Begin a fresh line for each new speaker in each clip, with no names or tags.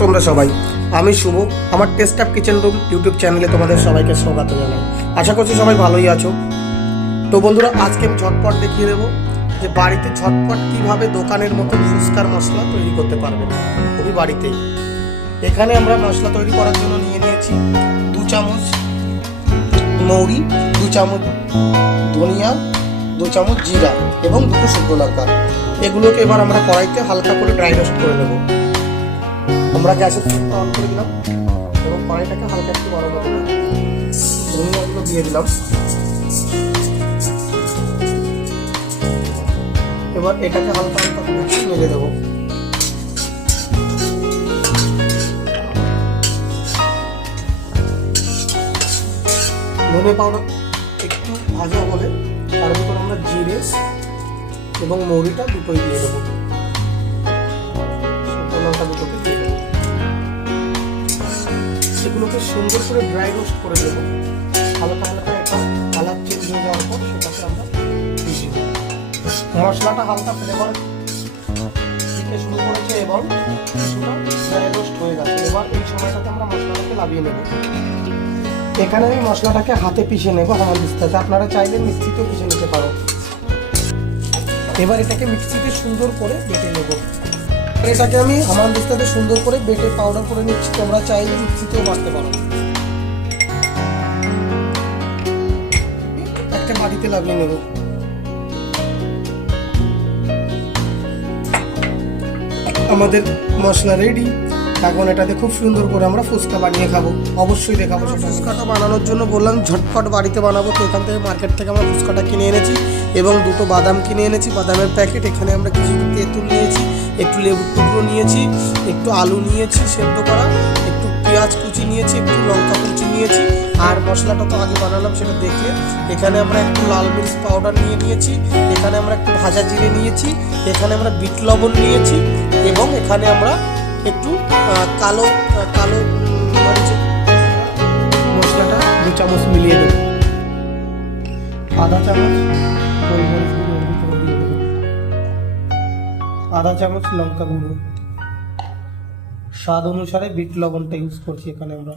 তোমরা সবাই। আমি শুভ। আমার taste of kitchen room YouTube চ্যানেলে তোমাদের সবাইকে স্বাগত জানাই। আশা করছি সবাই ভালোই আছো। তো বন্ধুরা, আজকে আমি ঝটপট দেখিয়ে দেবো যে বাড়িতে ঝটপট কীভাবে দোকানের মতো ফুচকার মশলা তৈরি করতে পারবেন। খুবই বাড়িতেই এখানে আমরা মশলা তৈরি করার জন্য নিয়ে নিয়েছি দু চামচ মৌরি, দু চামচ ধনিয়া, দু চামচ জিরা এবং দুটো শুকনো লঙ্কা। এগুলোকে এবার আমরা কড়াইতে হালকা করে ড্রাই রোস্ট করে নেব। আমরা গ্যাসের ফ্লেমটা অন করে দিলাম এবং কড়াইটাকে হালকা একটু গরম করে ধনিয়াগুলো দিয়ে দিলাম। এবার এটাকে হালকা হালকা করে একটু নেড়ে দেবো। ধনে পাউডার একটু ভাজা হলে তার ভিতর আমরা জিরে এবং মৌরিটা দুটোই দিয়ে দেবো। সেগুলোকে সুন্দর করে ড্রাই রোস্ট করে দেবো। হালকা হালকা একটা কালার চেঞ্জ হয়ে যাওয়ার পর সেটাকে আমরা মিশিয়ে মশলাটা হালকা ফ্লেভার দিতে শুরু করেছে এবং কিছুটা ড্রাই রোস্ট হয়ে গেছে। এবার এই সময়টাতে আমরা মশলাটাকে লাগিয়ে নেব। এখানে আমি মশলাটাকে হাতে পিষে নেব আমার দিস্তাতে আপনারা চাইলে মিক্সিতেও পিষে নিতে পারো। এবার এটাকে মিক্সিতে সুন্দর করে বেটে নেব। এটাকে আমি আমার দিস্তাতে সুন্দর করে বেটে পাউডার করে নিচ্ছি। তোমরা চাইলে মিক্সিতেও বাঁচতে পারো। একটা বাড়িতে লাগিয়ে নেব। আমাদের মশলা রেডি এখন এটাতে খুব সুন্দর করে আমরা ফুচকা বানিয়ে খাব। অবশ্যই দেখাবো। ফুচকাটা বানানোর জন্য বললাম ঝটপট বাড়িতে বানাবো। তো এখান থেকে মার্কেট থেকে আমরা ফুচকাটা কিনে এনেছি এবং দুটো বাদাম কিনে এনেছি। বাদামের প্যাকেট এখানে আমরা কিছু তেঁতুল নিয়েছি একটু লেবুর টুকরো নিয়েছি একটু আলু নিয়েছি সেদ্ধ করা একটু পেঁয়াজ কুচি নিয়েছি একটু লঙ্কা কুচি নিয়েছি আর মশলাটা তো আগে বানালাম সেটা দেখে। এখানে আমরা একটু লাল মির্চ পাউডার নিয়ে নিয়েছি এখানে আমরা একটু ভাজা জিরে নিয়েছি এখানে আমরা বিট লবণ নিয়েছি এবং এখানে আমরা একটু কালো কালো মশলাটা দু চামচ মিলিয়ে দেবো। আধা চামচ আধা চামচ লঙ্কা গুঁড়ো। স্বাদ অনুসারে বিট লবণটা ইউজ করছি এখানে আমরা।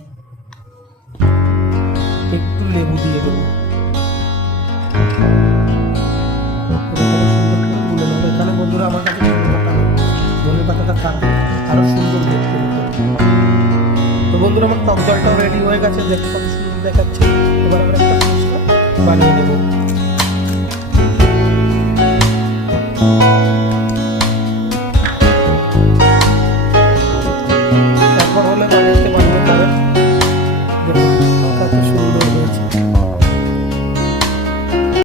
বন্ধুরা আমার টক রেডি হয়ে গেছে দেখতে কত সুন্দর দেখাচ্ছে। এবার আমরা একটা বানিয়ে